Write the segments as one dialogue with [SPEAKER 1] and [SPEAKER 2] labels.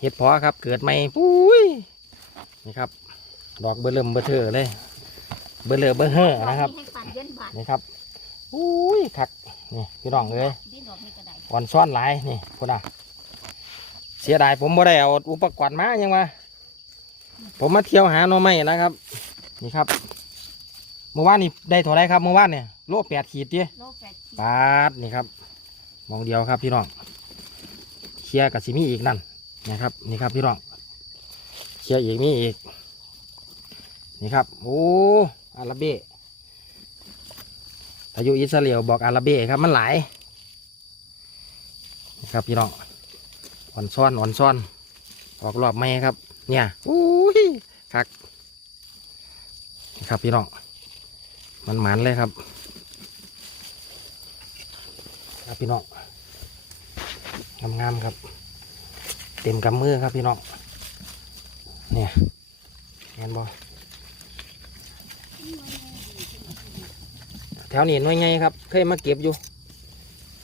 [SPEAKER 1] เห็ดเพาะครับ เกิดใหม่ปุ้ยนี่ครับ ดอกเบอร์เริ่มเบอร์เทอเลย เบอร์เลอเบอร์เฮอนะครับ
[SPEAKER 2] ให้ปันเย็นบาท
[SPEAKER 1] นี่ครับอุ้ยคักนี่พี่น้องเอ้ย
[SPEAKER 2] นี่ดอกนี่ก็ได้
[SPEAKER 1] อ่อนซ้อนหลายนี่พุ่นอะเสียดายผมบ่ได้เอาอุปกรณ์มายังวะผมมาเที่ยวหาหน่อไม้นะครับ นี่ครับเมื่อวานนี่ได้เท่าไรครับเมื่อวานเนี่ยโลแปดขีดเตี้ย
[SPEAKER 2] โลแปดขีด
[SPEAKER 1] ปาดนี่ครับมองเดียวครับพี่น้องเคลียร์กับสิมีอีกนั่น นะครับนี่ครับพี่น้องเคลียร์อีกมีอีกนี่ครับโอ้อาราเบ้อายุอิสราเอลบอกอาราเบ้ครับมันหลายนี่ครับพี่น้องอ่อนซ้อนอ่อนซ้อนออกรอบไม่ครับ เนี่ยอุ้ยคักนี่ครับพี่น้องมันหมันเลยครับครับพี่น้องงามๆครับ เต็มกำมือครับพี่น้องเนี่ยเห็นบ่แถวนี้หน่วยไงครับ เคยมาเก็บอยู่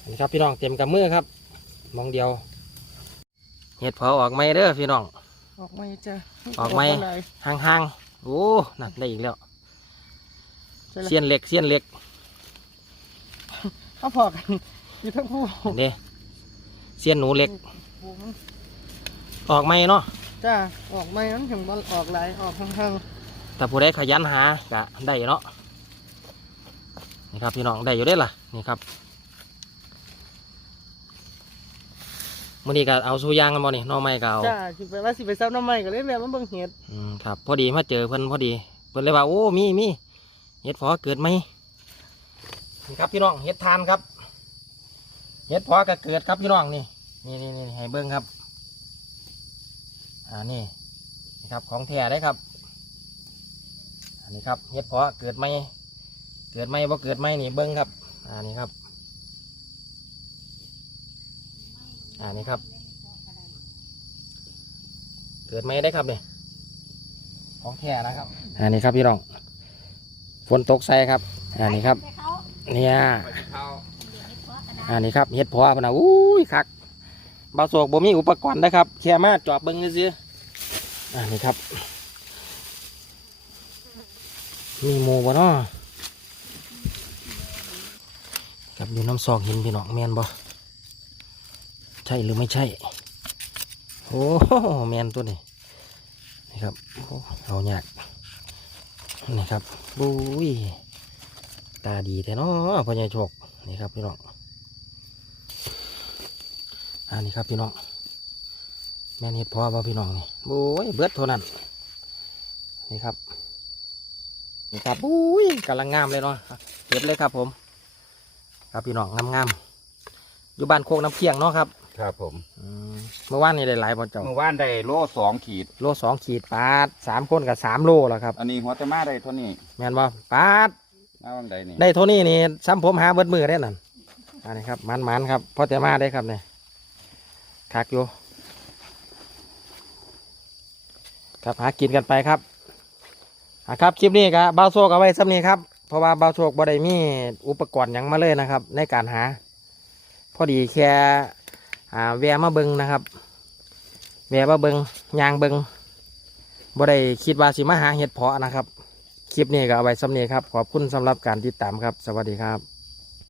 [SPEAKER 1] นี่ครับพี่น้องเต็มกำมือครับมองเดียว เห็ดเผาออกไหมเด้อพี่น้อง
[SPEAKER 3] ออกไหม่จ้ะ
[SPEAKER 1] ออกไหม
[SPEAKER 3] ไหน
[SPEAKER 1] ห่างๆโอ้นั่นได้อีกแล้ว
[SPEAKER 3] ใช่ละ
[SPEAKER 1] เสี้ยนเหล็กเสี้ยนเหล็ก
[SPEAKER 3] เอาพอกันอยู่ทั้งผู้
[SPEAKER 1] เด้เสี้ยนหนูเหล็ก
[SPEAKER 3] ผม
[SPEAKER 1] ออกไหมเนาะ
[SPEAKER 3] จ้าออกไหม่นั้นถึงบอลออกหลายออกข้าง
[SPEAKER 1] แต่ผู้ใดขยันหากะได้เนาะนี่ครับพี่น้องได้อยู่ได้อล่ะนี่ครับมื่อนี้ก็เอาสู้ยางกันบ่นี่หน้องไม้ก็เอา
[SPEAKER 3] ๆจ้าสิไปว่าสิไปซับน้ำใหม่ก็เลยแม่มาเบิ่งเห็ด
[SPEAKER 1] อืมครับพอดีมาเจอเพิ่นพอดีเพิ่นเลยว่าโอ้มีมีเห็ดพอเกิดไหมนี่ครับพี่น้องเห็ดทานครับเห็ดพอก็เกิดครับพี่น้องนี่นี่นี่นี่ให้เบิ้งครับ อ่านี่นี่ครับของแท้ได้ครับ อันนี้ครับเห็ดพอเกิดไหมเกิดไหมบ่เกิดไหมนี่เบิ้งครับอ่านี่ครับอ่านี่ครับ เกิดไหมได้ครับเนี่ยของแท้นะครับอันนี้ครับพี่น้องฝนตกใส่ครับอันนี้ครับ
[SPEAKER 2] เนี่
[SPEAKER 1] ย
[SPEAKER 2] เดี๋ยวให้เพาะก็ได้
[SPEAKER 1] อันนี้ครับเห็ดเพอพนะอุ้ยคักบาโศกบ่มีอุปกรณ์นะครับ แค่มาจอบเบิ้งซื้อๆ อันนี้ครับ มีหมูบ่เนาะครับอยู่น้ำซอกหินพี่น้องแมนบ่ใช่หรือไม่ใช่ โอ้โหแมนตัวนี้นี่ครับเอาหยากนี่ครับบุ้ยตาดีแต่เนาะพ่อใหญ่โชคนี่ครับพี่น้องอันนี้ครับพี่น้อง แม่นเห็ดพอบ่พี่น้องนี่บุ้ยเบิดเท่านั้น นี่ครับ นี่ครับบุ้ยกำลังงามเลยเนาะเก็บเลยครับผม ครับพี่น้องงามๆอยู่บ้านโคกน้ำเคียงเนาะครับ
[SPEAKER 4] ครับผม
[SPEAKER 1] อืมเมื่อวานนี้ได้หลายบ่เจ้า
[SPEAKER 4] เมื่อวานได้โลสองขีด
[SPEAKER 1] โลสองขีดปาดสามคนกับสามโลแล้วครับ
[SPEAKER 4] อันนี้หัวตะมาได้เท่านี้
[SPEAKER 1] แม่นบ่ปาด
[SPEAKER 4] มาวังใดนี่
[SPEAKER 1] ได้เท่านี้นี่ซ้ำผมหาเบิดมือได้นั่นอันนี้ครับมันมันๆครับพอแต่มาได้ครับเนี่ยคักอยู่ ครับหากินกันไปครับอะครับคลิปนี้ก็เบาโซกเอาไว้ซ้ำนี้ครับเพราะว่าเบาโซกบ่ได้มีอุปกรณ์หยังมาเลยนะครับ ในการหา พอดีแค่อ่าแวะมาเบิงนะครับแวะมาเบิงยางเบิงบ่ได้คิดว่าสิมาหาเห็ดเพาะนะครับ คลิปนี้ก็เอาไว้สำเนีครับขอบคุณสำหรับการติดตามครับ สวัสดีครับ